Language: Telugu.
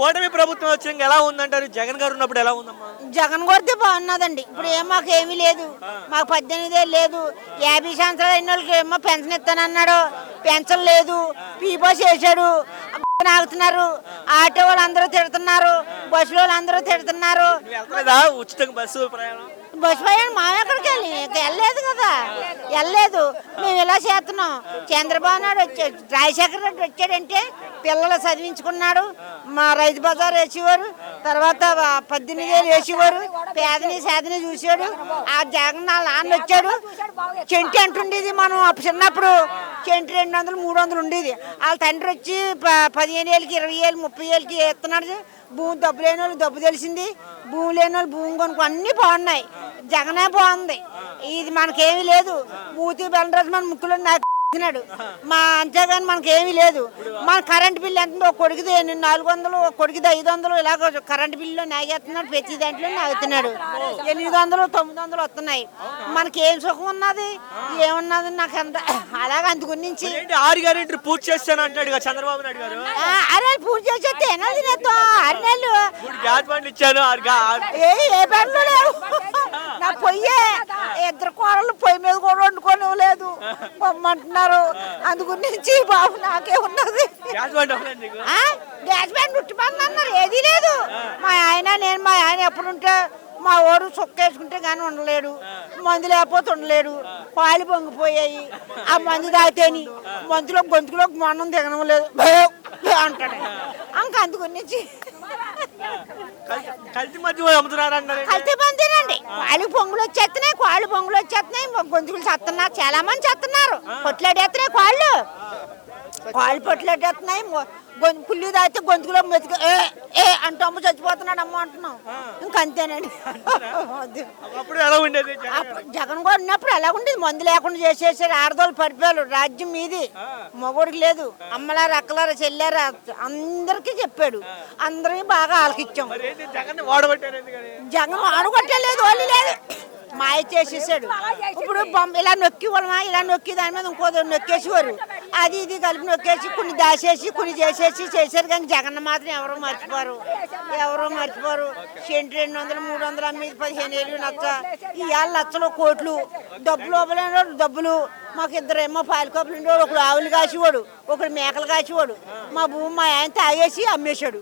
కూటమి ప్రభుత్వం వచ్చాక ఎలా ఉందంటారు? జగన్ గారు ఉన్నప్పుడు ఎలా ఉందమ్మా? జగన్ కొడితే బాగున్నదండి. ఇప్పుడు ఏం మాకు ఏమీ లేదు. మాకు 18 ఏళ్ళు లేదు. 50 సంవత్సరాలు అయిన వాళ్ళకి ఏమో పెన్షన్ ఇస్తానన్నాడు, పెన్షన్ లేదు. పీపోస్ వేసాడు, ఆగుతున్నారు. ఆటో వాళ్ళు అందరూ తిడుతున్నారు, బస్సులో వాళ్ళు అందరూ తిడుతున్నారు. నువ్వు వెళ్తలేదా ఉచితంగా బస్సు ప్రయాణం? బస్సు పైన మా ఎక్కడికి వెళ్ళలేదు కదా, వెళ్ళలేదు. మేము ఇలా చేస్తున్నాం. చంద్రబాబు నాయుడు వచ్చాడు, రాజశేఖర రెడ్డి వచ్చాడంటే పిల్లలు చదివించుకున్నాడు. మా రైతు బజార్ వేసేవారు, తర్వాత 18 ఏళ్ళు వేసేవారు. పేదని సేదని చూసాడు. ఆ జగన్ వాళ్ళ నాన్న వచ్చాడు. చెంటి అంటుండేది మనం చిన్నప్పుడు. చెంటి 200 300 ఉండేది. వాళ్ళ తండ్రి వచ్చి 15 ఏళ్ళకి 20 ఏళ్ళు 30 ఏళ్ళకి ఎత్తున్నాడు. భూమి డబ్బు లేని వాళ్ళు డబ్బు తెలిసింది, భూమి లేని వాళ్ళు భూమి కొనుక్కో, అన్నీ బాగున్నాయి. జగనే బాగుంది. ఇది మనకేమీ లేదు. మూతి బెల్లరాజు మన ముక్కులో నాడు మా అంతేగాని మనకేమీ లేదు. మన కరెంట్ బిల్లు ఎంత కొడుకుది 400, కొడుకుది 500 ఇలాగ కరెంట్ బిల్లు నాగేస్తున్నాడు. ప్రతి దాంట్లో నాగుతున్నాడు. 800 900 వస్తున్నాయి. మనకేం సుఖం ఉన్నది, ఏమున్నది నాకు అంత అలాగ అందుగురించి. 6 గ్యారెంటీలు పూర్తి చేస్తాను అంటున్నాడు చంద్రబాబు నాయుడు గారు. అరే పూజ చేస్తే ఏనా తినేస్తాం. 6 నెలలు గ్యాస్ బండ్లు ఇచ్చాను. ఏ బండ్లు లేవు. నా పొయ్యే 2 కూరలు పొయ్యి మీద కూడా వండుకొని లేదు పొమ్మంటున్నారు. అందుగురించి బాబు నాకే ఉన్నది. గ్యాస్ బండ్ అవ్వలేదు నీకు? గ్యాస్ బండ్ ఉట్టిపండి అన్నారు, ఏదీ లేదు. మా ఆయన ఎప్పుడుంటే మా ఊరు చొక్కేసుకుంటే కానీ ఉండలేడు, మందు లేకపోతే ఉండలేడు. కాళ్ళు పొంగిపోయాయి. ఆ మందు తాగితేని గొంతులో మొన్నం దిగడం లేదు అంటాడు. అందుగురించి కల్తీ మధ్య అమ్ముతున్నారు అన్నారు. కల్తీ బందీనండి. కాళ్ళు పొంగులు వచ్చేస్తున్నాయి, గొంతుకులు చేస్తున్నారు. చాలా మంది చేస్తున్నారు. పొట్లాడేస్తున్నాయి కాళ్ళు పొట్లాడేస్తున్నాయి. పుల్లి తాగితే గొంతుకులో మెతుకు ఏ అంటే అమ్మ చచ్చిపోతున్నాడు అమ్మ అంటున్నాం. ఇంకంతేనండి. అప్పుడు ఎలా ఉండేది? జగన్ కూడా ఉన్నప్పుడు ఎలా ఉండేది? మందు లేకుండా చేసేసారు. ఆడదోళ్ళు పడిపోయారు. రాజ్యం మీది, మగోడికి లేదు. అమ్మలారా అక్కలారా చెల్లారా అందరికీ చెప్పాడు. అందరికీ బాగా ఆలకిచ్చాం. జగన్ ఆడగొట్టలేదు, వాళ్ళు లేదు, మాయ చేసేసాడు. ఇప్పుడు ఇలా నొక్కి వాళ్ళమా, ఇలా నొక్కి దాని మీద ఇంకో నొక్కేసేవారు. అది ఇది కలిపి నొక్కేసి కొన్ని దాచేసి కొన్ని చేశారు. కానీ జగన్ మాత్రం ఎవరో మర్చిపోరు. సెంటు 200 300 అమ్మేది 15 ఏళ్ళు నచ్చ. ఇవాళ లక్షలు కోట్లు డబ్బులు ఇవ్వలేని డబ్బులు. మాకు 2 ఏమో పాలు కప్పులు ఉండేవాడు, ఒకడు ఆవులు కాసేవాడు, ఒకడు మేకలు కాసేవాడు. మా భూమి మా ఆయన తాగేసి అమ్మేశాడు.